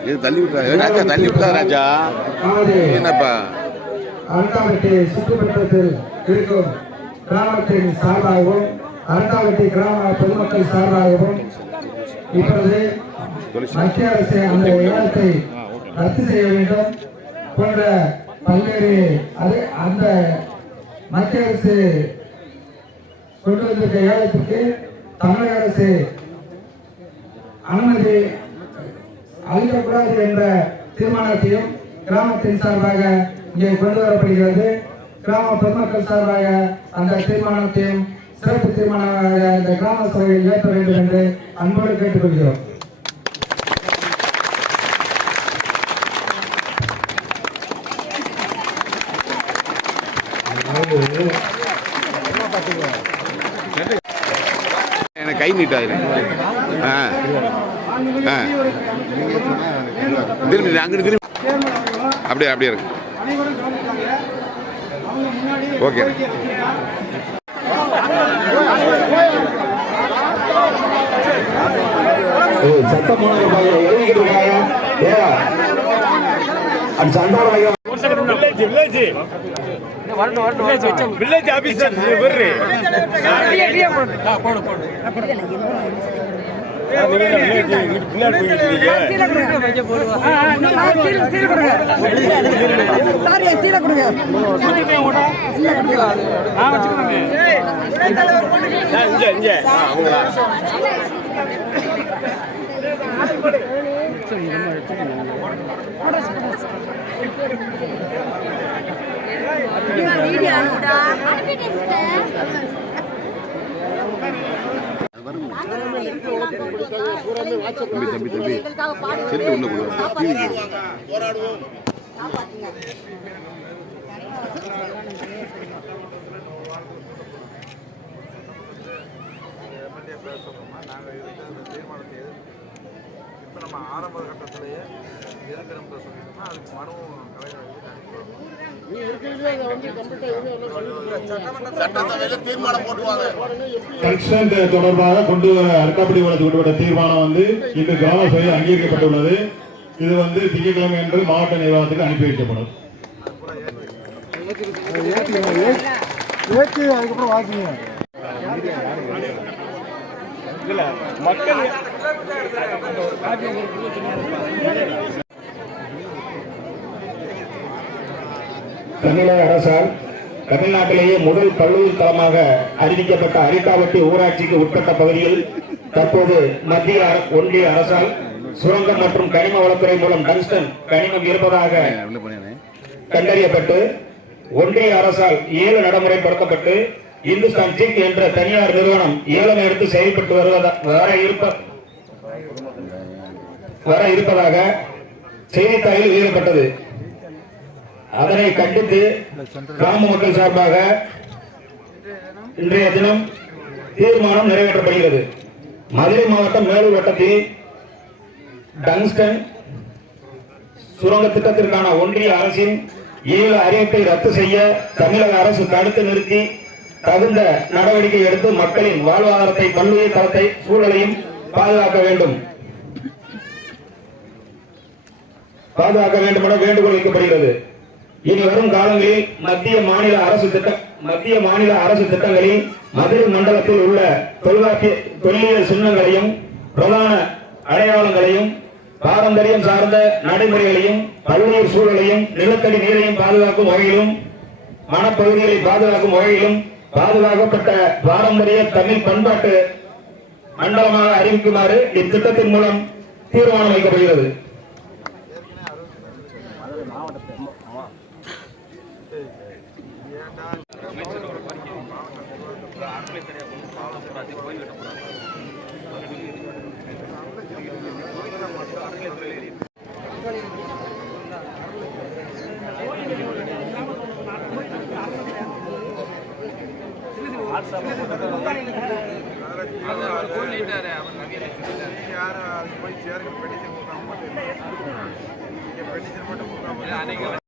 இது தள்ளி விட்டா ராஜா தள்ளி விட்டா ராஜா. என்னப்பா? அரட்டாவட்டி சுற்றுவட்டத்தில் இருக்கும் கிராமத்தின் சார்பாகவும் அரட்டாவட்டி கிராம பொதுமக்கள் சார்பாகவும் இப்பொழுது மத்திய அரசு அந்த ஏலத்தை ரத்து செய்ய வேண்டும் போன்ற பல்வேறு அது அந்த மத்திய அரசு கொண்டு வந்திருக்க ஏலத்திற்கு தமிழக அரசு அனுமதி அளிக்கக்கூடாது என்ற தீர்மானத்தையும் கிராமத்தின் சார்பாக இங்கே கொண்டு வரப்படுகிறது கிராம பொதுமக்கள் சார்பாக அந்த தீர்மானத்தையும் சிறப்பு தீர்மானமாக இந்த கிராம சபையில் ஏற்ற வேண்டும் என்று அன்போடு கேட்டுக்கொள்கிறோம். எனக்கு கை நீட்டாது ஆ. ஆ. திரும்பி அங்கிட்டு திரும்பி. அப்படியே அப்படியே இருக்கு ஓகே. சத்தம் வில்லேஜ் ஆபீசர் இவரு சாரி சீல தம்பி தம்பி தம்பி செல்லு உள்ள கொடு நாங்கள் இருக்கிற தீர்மானத்தை எதிர்த்து இப்போ நம்ம ஆரம்ப கட்டத்திலேயே எதிர்க்கிறோம் சொல்லிட்டோம்னா அதுக்கு மனுவும் கலைஞர் தொடர்பாக கொண்டு வர அறக்காப்படி வழக்கு கொண்டுவர தீர்மானம் வந்து இந்த கிராம சபையில் அங்கீகரிக்கப்பட்டுள்ளது. இது வந்து திங்கட்கிழமை என்று மாவட்ட நிர்வாகத்துக்கு அனுப்பி வைக்கப்படும். மக்கள் தமிழக அரசால் தமிழ்நாட்டிலேயே முதல் கல்லூரி தளமாக அறிவிக்கப்பட்ட அரிக்காவட்டி ஊராட்சிக்கு உட்பட்ட பகுதியில் தற்போது மத்திய ஒன்றிய அரசால் சுரங்கம் மற்றும் கனிம வளத்துறை மூலம் டங்ஸ்டன் கனிமம் இருப்பதாக கண்டறியப்பட்டு ஒன்றிய அரசால் ஏழு நடைமுறைப்படுத்தப்பட்டு இந்துஸ்தான் ஜிங்க் என்ற தனியார் நிறுவனம் ஏலம் எடுத்து செயல்பட்டு வருவதா வர இருப்ப வர இருப்பதாக செய்தித்தாளில் வெளியிடப்பட்டது. அதனை கண்டித்து கிராம மக்கள் சார்பாக இன்றைய தினம் தீர்மானம் நிறைவேற்றப்படுகிறது. மதுரை மாவட்டம் மேலூர் வட்டத்தில் டங்ஸ்டன் சுரங்க திட்டத்திற்கான ஒன்றிய அரசின் ஏழு அறிவிப்பை ரத்து செய்ய தமிழக அரசு தடுத்து நிறுத்தி தகுந்த நடவடிக்கை எடுத்து மக்களின் வாழ்வாதாரத்தை பல்லுயிர் தரத்தை சூழலையும் பாதுகாக்க வேண்டும். பாதுகாக்க வேண்டும் என வேண்டுகோள் வைக்கப்படுகிறது. இனி வரும் காலங்களில் மத்திய மாநில அரசு திட்ட மத்திய மாநில அரசு திட்டங்களில் மதுரை மண்டலத்தில் உள்ள தொல்காப்பிய தொல்லியல் சின்னங்களையும் பிரதான அடையாளங்களையும் பாரம்பரியம் சார்ந்த நடைமுறைகளையும் பல்வேறு சூழலையும் நிலத்தடி நீரையும் பாதுகாக்கும் வகையிலும் வனப்பகுதிகளை பாதுகாக்கும் வகையிலும் பாதுகாக்கப்பட்ட பாரம்பரிய தமிழ் பண்பாட்டு மண்டலமாக அறிவிக்குமாறு இத்திட்டத்தின் மூலம் தீர்மானம் வைக்கப்படுகிறது. யாரும் அதுக்கு போய் சேருங்க பெட்டிஷன் கொடுக்காம மட்டும் பெட்டிஷன் மட்டும் கொடுக்காம